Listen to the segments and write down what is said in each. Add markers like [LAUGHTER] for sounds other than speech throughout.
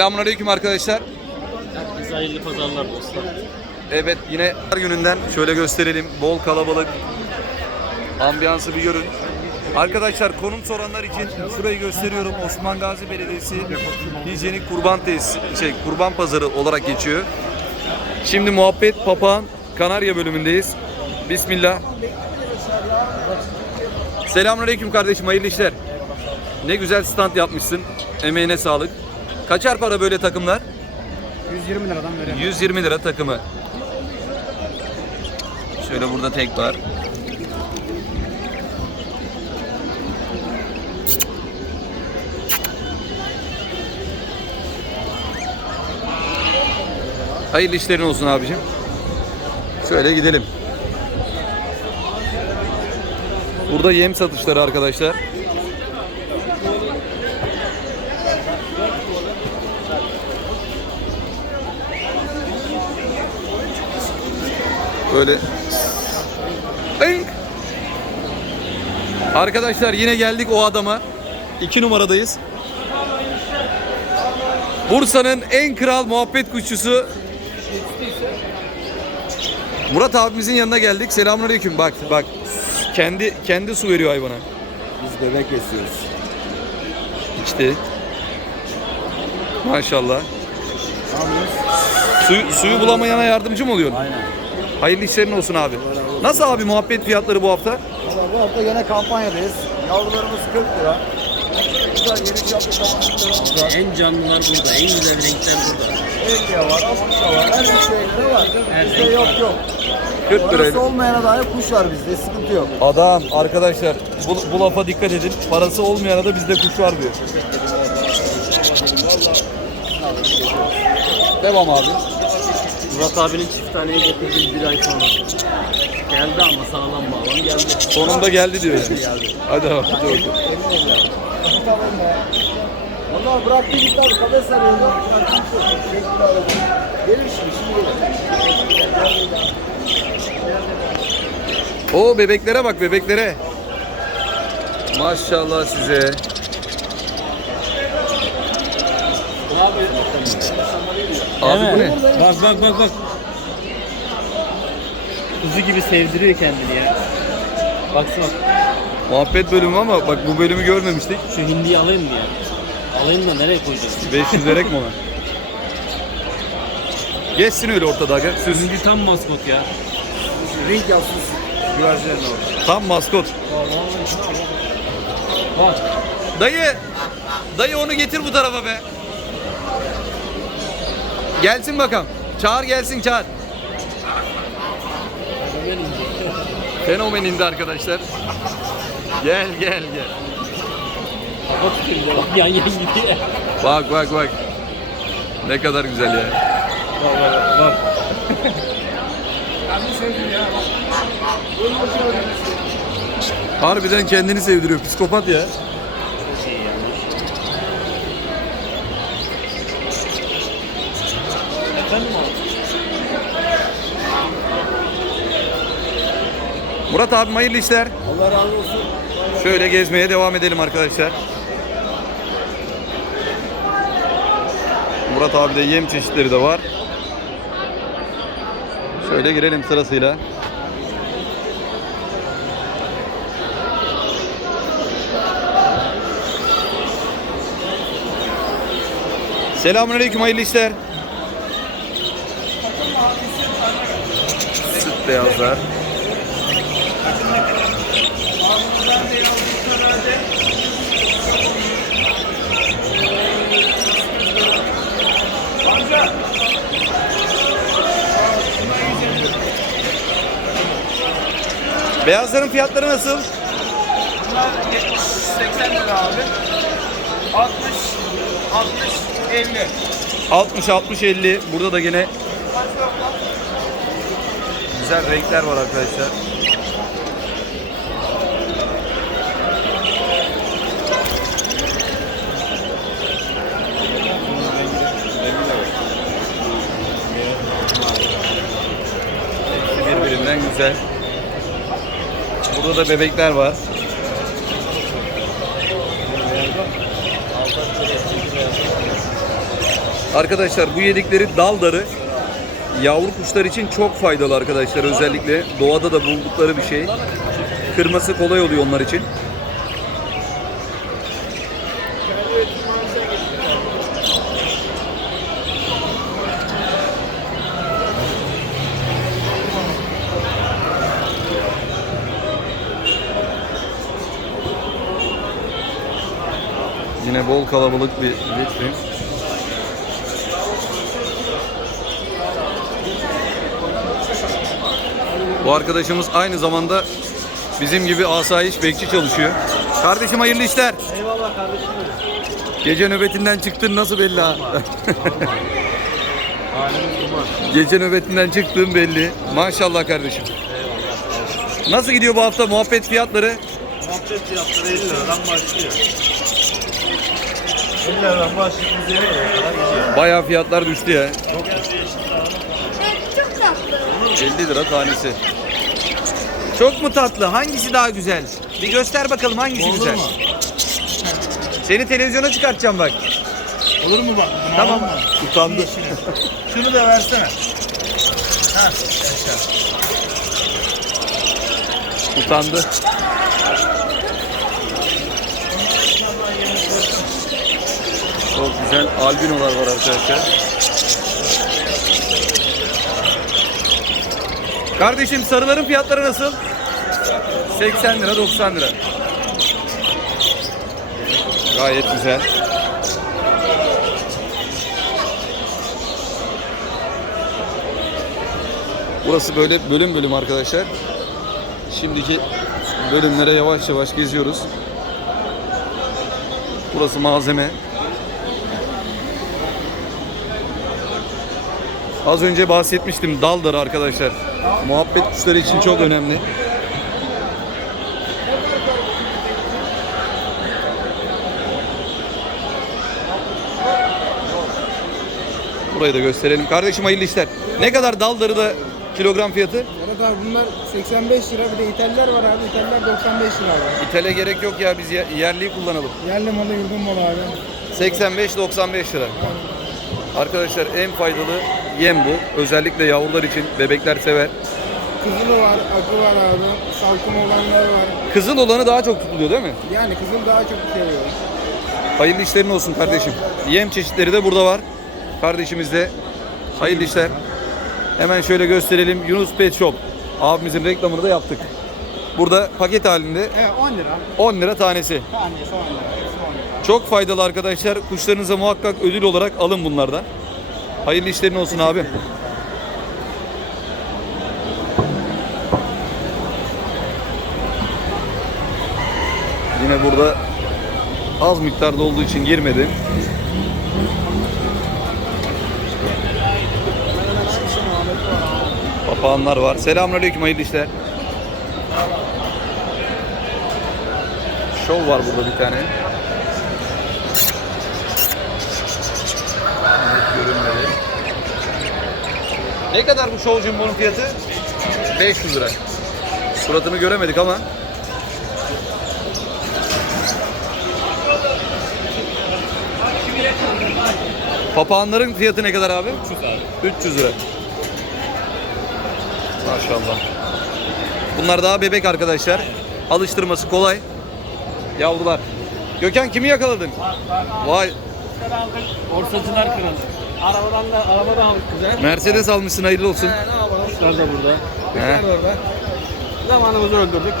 Selamünaleyküm arkadaşlar. Herkese hayırlı pazarlar dostlar. Evet yine her gününden şöyle gösterelim. Bol kalabalık. Ambiyansı bir görün. Arkadaşlar konum soranlar için şurayı gösteriyorum. Osman Gazi Belediyesi Hijyenik Kurban Tesis, şey Kurban Pazarı olarak geçiyor. Şimdi muhabbet papağan Kanarya bölümündeyiz. Bismillah. Selamünaleyküm kardeşim hayırlı işler. Ne güzel stand yapmışsın. Emeğine sağlık. Kaçar para böyle takımlar? 120 liradan veriyorum. 120 lira takımı. Şöyle burada tek var. Hayırlı işlerin olsun abicim. Şöyle gidelim. Burada yem satışları arkadaşlar. Böyle Ding! Arkadaşlar yine geldik o adama. İki numaradayız. Bursa'nın en kral muhabbet kuşçusu Murat abimizin yanına geldik. Selamünaleyküm. Bak bak. Kendi kendi su veriyor hayvana. Biz bebek besliyoruz. İçti. Maşallah. Suyu, suyu bulamayana yardımcı mı oluyorsun? Aynen. Hayırlı işlerin olsun abi. Nasıl abi muhabbet fiyatları bu hafta? Valla bu hafta gene kampanyadayız. Yavrularımız 40 lira. Güzel yeni var. En canlılar burada, en güzel renkler burada. Elya var, Afrika var. Her bir şeyleri var. Bizde yok yok. 40 lirayla. Parası olmayana dair kuş var bizde. Sıkıntı yok. Adam arkadaşlar bu, bu lafa dikkat edin. Parası olmayana da bizde kuş var diyor. Devam abi. Murat abinin çift taneyi getirdim bir ay sonra. Geldi ama sağlam bağlam geldi. Sonunda geldi diyor yani. Hadi abi. Hadi bakalım. Valla bıraktı gitti abi. Kafes arıyordu. Gelir şimdi şimdi. Oo bebeklere bak bebeklere. Maşallah size. Abi bu ne? Bak bak bak bak. Kuzu gibi sevdiriyor kendini ya. Baksana Muhabbet bölümü ama bak bu bölümü görmemiştik. şu hindiyi alayım mı ya? Alayım da nereye koyacağız? 500 vererek mi ona? Geçsin öyle ortada aga. Süs. Hindi tam maskot ya. Ring yapsın. Güvercinlerin orada. Tam maskot. Bak. Dayı. Dayı onu getir bu tarafa be. Gelsin bakalım. Çağır gelsin çağır. Fenomen indi arkadaşlar. Gel gel gel. Bak bak yan yan gidiyor. Bak bak bak. Ne kadar güzel ya. Bak bak bak. Harbiden kendini sevdiriyor. Psikopat ya. Murat abim hayırlı işler. Allah razı olsun. Şöyle gezmeye devam edelim arkadaşlar. Murat abi de yem çeşitleri de var. Şöyle girelim sırasıyla. Selamünaleyküm hayırlı işler. Süt beyazlar. Beyazların fiyatları nasıl? 80 lira abi. 60, 60, 50. 60 60 50. Burada da gene güzel renkler var arkadaşlar. Hepsi birbirinden güzel. Burada da bebekler var. Arkadaşlar bu yedikleri dal darı yavru kuşlar için çok faydalı arkadaşlar. Özellikle doğada da buldukları bir şey. Kırması kolay oluyor onlar için. Yine bol kalabalık bir vitrin. Bu arkadaşımız aynı zamanda bizim gibi asayiş bekçi çalışıyor. Kardeşim hayırlı işler. Eyvallah kardeşim. Gece nöbetinden çıktın nasıl belli ha? [LAUGHS] Gece nöbetinden çıktığın belli. Maşallah kardeşim. Nasıl gidiyor bu hafta muhabbet fiyatları? Muhabbet fiyatları 50 liradan başlıyor. 50 liradan başlayıp 150 liraya kadar gidiyor. Bayağı fiyatlar düştü ya. Çok tatlı. 50 lira tanesi. Çok mu tatlı? Hangisi daha güzel? Bir göster bakalım hangisi güzel. Seni televizyona çıkartacağım bak. Olur mu bak? Tamam. Utandı. Şunu da versene. Utandı. Çok güzel albinolar var arkadaşlar. Kardeşim sarıların fiyatları nasıl? 80 lira 90 lira. Gayet güzel. Burası böyle bölüm bölüm arkadaşlar. Şimdiki bölümlere yavaş yavaş geziyoruz. Burası malzeme. Az önce bahsetmiştim daldır arkadaşlar. Muhabbet kuşları için çok önemli. Burayı da gösterelim. Kardeşim hayırlı işler. Ne kadar daldarı da kilogram fiyatı? Evet abi bunlar 85 lira bir de İtalyalar var abi İtalyalar 95 lira abi. İthale gerek yok ya biz ye- yerliyi kullanalım. Yerli malı yurdum malı abi. 85-95 lira. Arkadaşlar en faydalı yem bu. Özellikle yavrular için bebekler sever. Kızılı var, akı var abi, salkım olanlar var. Kızıl olanı daha çok tutuluyor değil mi? Yani kızıl daha çok seviyor. Hayırlı işlerin olsun kardeşim. Yem çeşitleri de burada var. Kardeşimiz de hayırlı işler. Hemen şöyle gösterelim. Yunus Pet Shop. Abimizin reklamını da yaptık. Burada paket halinde Evet 10 lira. 10 lira tanesi. Tanesi 10 lira. hepsi 10 lira. Çok faydalı arkadaşlar. Kuşlarınıza muhakkak ödül olarak alın bunlardan. Hayırlı işlerin olsun abi. Yine burada az miktarda olduğu için girmedim. Papağanlar var. Selamünaleyküm hayırlı işler. Şov var burada bir tane. Evet, görünmedi. Ne kadar bu jumbonun fiyatı? 500 lira. Suratını göremedik ama. Papağanların fiyatı ne kadar abi? 300 abi. 300 lira. Maşallah. Bunlar daha bebek arkadaşlar. Alıştırması kolay. Yavrular. Gökhan kimi yakaladın? Vay Borsacılar kralı. Arabadan da araba da aldık güzel. Mercedes almışsın hayırlı olsun. He, ne yapalım? Kuşlar da burada. He. Kuşlar orada. Zamanımızı öldürdük.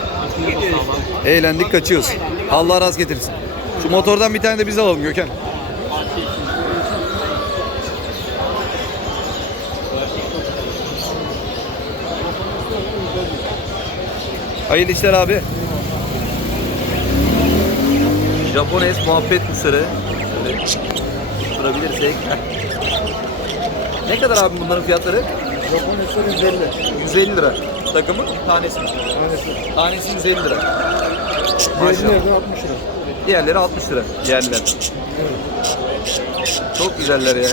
Eğlendik kaçıyoruz. Allah razı getirsin. Şu motordan bir tane de biz alalım Gökhan. Hayırlı işler abi. Japones muhabbet kuşları. Şöyle tutturabilirsek. Ne kadar abi bunların fiyatları? Japon eseri 150. 150 lira. Takımı tanesi? Tanesi. Tanesi 150 lira. Maşallah. evde 60 lira. Diğerleri 60 lira. Diğerler. Çok güzeller ya.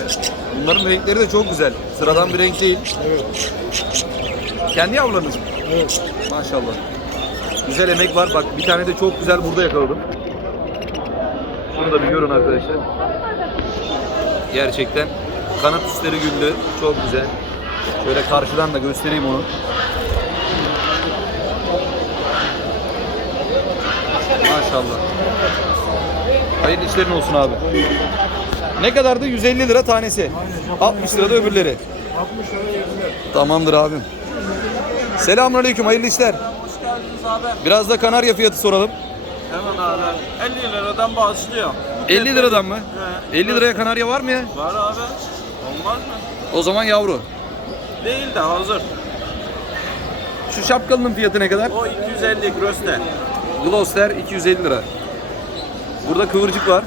Bunların renkleri de çok güzel. Sıradan bir renk değil. Evet. Kendi yavrularınız mı? Evet. Maşallah. Güzel emek var. Bak bir tane de çok güzel burada yakaladım. Şunu da bir görün arkadaşlar. Gerçekten Kanat üstleri güllü. Çok güzel. Şöyle karşıdan da göstereyim onu. Maşallah. Hayırlı işlerin olsun abi. Ne kadardı? 150 lira tanesi. 60 lira da öbürleri. 60 lira. Tamamdır abim. Selamünaleyküm, hayırlı işler. Hoş geldiniz abi. Biraz da kanarya fiyatı soralım. Hemen abi. 50 liradan başlıyor. 50 liradan mı? He. 50 liraya kanarya var mı ya? Var abi. Olmaz mı? O zaman yavru. Değil de hazır. Şu şapkalının fiyatı ne kadar? O 250 groste. Gloucester 250 lira. Burada kıvırcık var.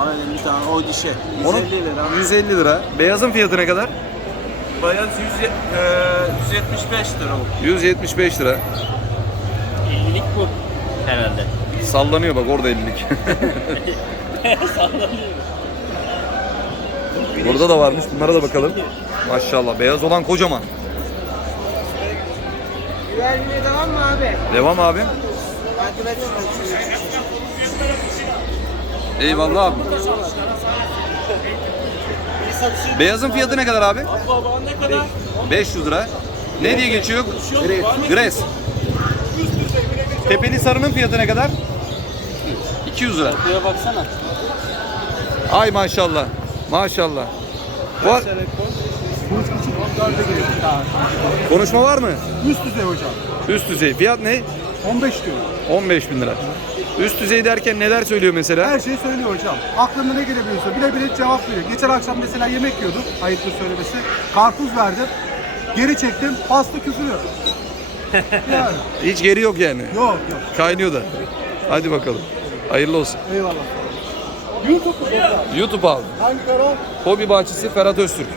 Aynen bir tane o dişi. 150 Onun lira. 150 lira. Beyazın fiyatı ne kadar? Bayaz 100, e, 175 lira o. 175 lira. 50'lik bu. Herhalde. Sallanıyor bak orada 50'lik. [LAUGHS] [LAUGHS] Burada da varmış. Bunlara da bakalım. Maşallah. Beyaz olan kocaman. Güvenliğe devam mı abi? Devam abim. Takip ediyorum Eyvallah abi. Beyazın fiyatı ne kadar abi? Ne kadar? 500 lira. Ne diye geçiyor? Gres. Tepeli sarının fiyatı ne kadar? 200 lira. Ay maşallah. Maşallah. Bu Konuşma var mı? Üst düzey hocam. Üst düzey. Fiyat ne? 15 diyor. 15 bin lira. Üst düzey derken neler söylüyor mesela? Her şeyi söylüyor hocam. Aklına ne gelebiliyorsa bile bile cevap veriyor. Geçen akşam mesela yemek yiyorduk. Ayıptır söylemesi. Karpuz verdim. Geri çektim. Pasta küfür yok. [LAUGHS] yani. Hiç geri yok yani. Yok yok. Kaynıyor da. Hadi bakalım. Hayırlı olsun. Eyvallah. YouTube mu hocam? YouTube abi. Hangi kanal? Hobi bahçesi Ferhat Öztürk.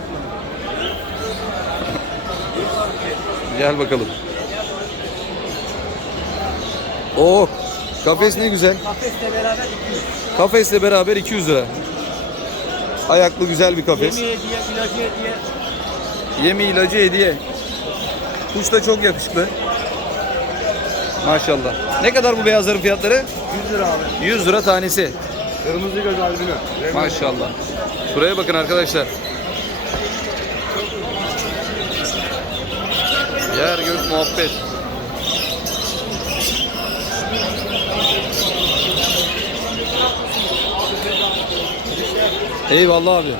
Gel bakalım. Oo, kafes ne güzel. Kafesle beraber Kafesle beraber 200 lira. Ayaklı güzel bir kafes. hediye, ilacı hediye. Yemi ilacı hediye. Kuş da çok yakışıklı. Maşallah. Ne kadar bu beyazların fiyatları? 100 lira abi. 100 lira tanesi. Kırmızı göz albino. Maşallah. Şuraya bakın arkadaşlar. Yer gök muhabbet. Eyvallah abi.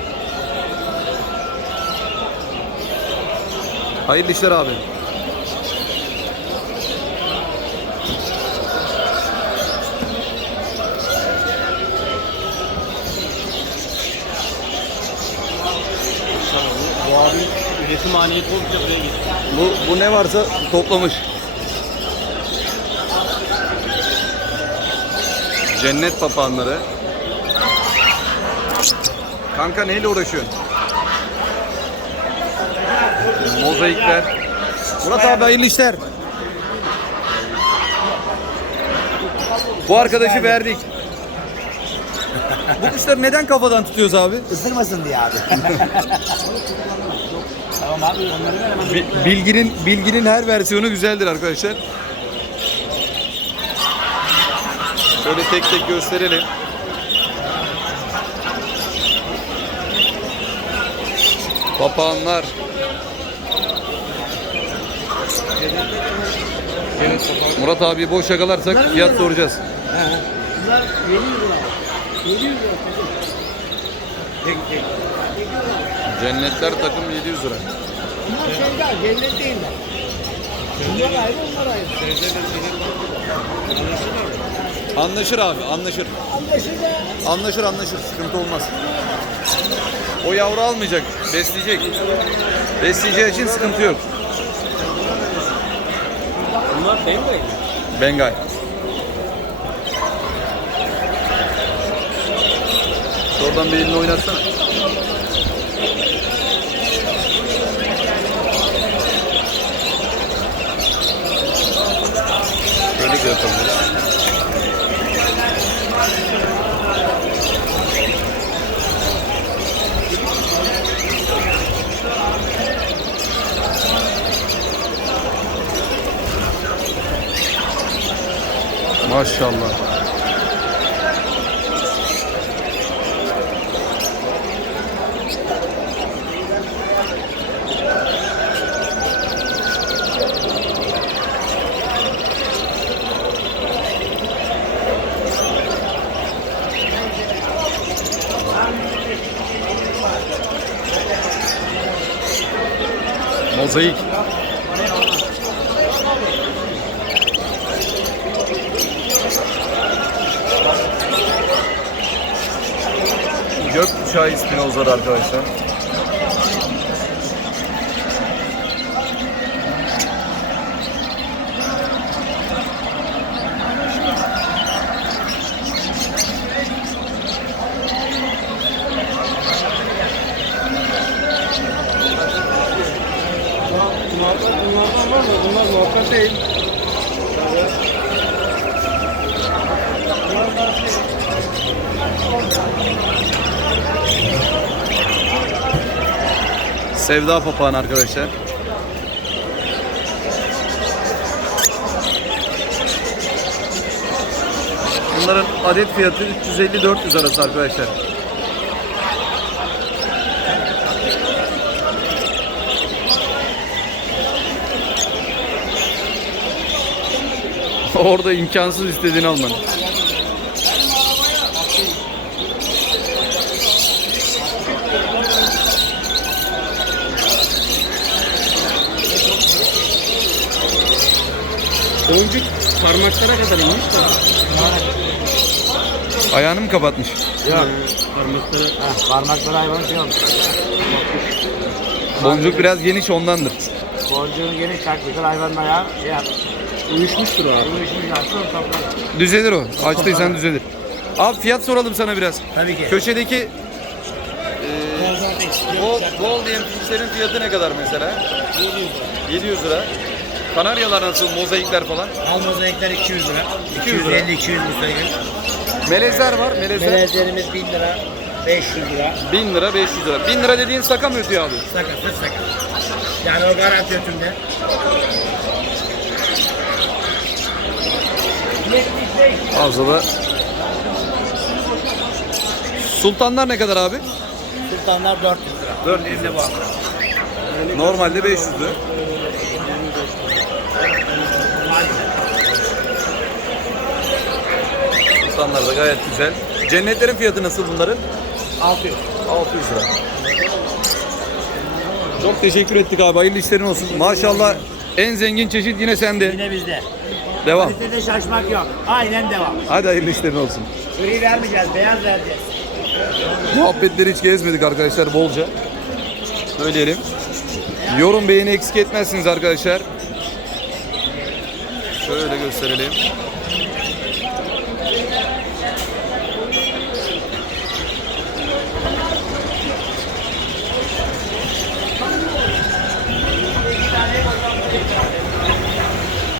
Hayırlı işler abi. Bu abi maliyeti olunca buraya getirdi. Bu, bu ne varsa toplamış. Cennet papağanları. Kanka neyle uğraşıyorsun? Mozaikler. Murat abi hayırlı işler. Bu arkadaşı verdik. Bu kuşları neden kafadan tutuyoruz abi? Isırmasın diye abi. [LAUGHS] Tamam abi onları ver hemen. Bi- Bilginin bilginin her versiyonu güzeldir arkadaşlar. Şöyle tek tek gösterelim. Papağanlar. Murat abi boş yakalarsak fiyat soracağız. Bunlar 700 lira. 700 lira. Cennetler takım 700 lira. Bunlar şeyler, cennet değiller. Bunlar ayrı, onlar ayrı. Anlaşır abi anlaşır. Anlaşıldı. Anlaşır anlaşır sıkıntı olmaz. O yavru almayacak, besleyecek. Besleyeceği için sıkıntı yok. Bunlar Bengay mı? Bengay. Oradan bir elini oynatsana. De yapabiliriz. Maşallah. Mozaik. Gökkuşağı ispinozlar arkadaşlar. Değil. Sevda papağan arkadaşlar. Bunların adet fiyatı 350-400 arası arkadaşlar. Orada imkansız istediğini alman. Boncuk parmaklara kadar inmiş de. Ayağını mı kapatmış? Ya. Parmaklara. Parmakları hayvan şey olmuş. Boncuk biraz geniş ondandır. Boncuğun geniş takmışlar hayvanın ayağı şey yapmış. Uyuşmuştur o abi. Uyuşmuş. Düzelir o. Açtıysan düzelir. Abi fiyat soralım sana biraz. Tabii ki. Köşedeki eee Gold, Gold Empiks'lerin fiyatı ne kadar mesela? 700 lira. Kanaryalar nasıl? Mozaikler falan. Al mozaikler 200 lira. 200 lira. 250 200 lira. Melezler var. Melezler Melezlerimiz 1000 lira. 500 lira. 1000 lira 500 lira. 1000 lira dediğin saka mı ötüyor abi? Sakatı sakat. Yani o garanti ötümde. Da. Sultanlar ne kadar abi? Sultanlar 400 lira. 400 lira. Normalde 500 lira. Sultanlar da gayet güzel. Cennetlerin fiyatı nasıl bunların? 600. 600 lira. Çok teşekkür ettik abi. Hayırlı işlerin olsun. Maşallah en zengin çeşit yine sende. Yine bizde. Devam. Bizde şaşmak yok. Aynen devam. Hadi hayırlı işlerin olsun. Gri vermeyeceğiz, beyaz vereceğiz. Muhabbetleri hiç gezmedik arkadaşlar bolca. Söyleyelim. Yorum beğeni eksik etmezsiniz arkadaşlar. Şöyle gösterelim.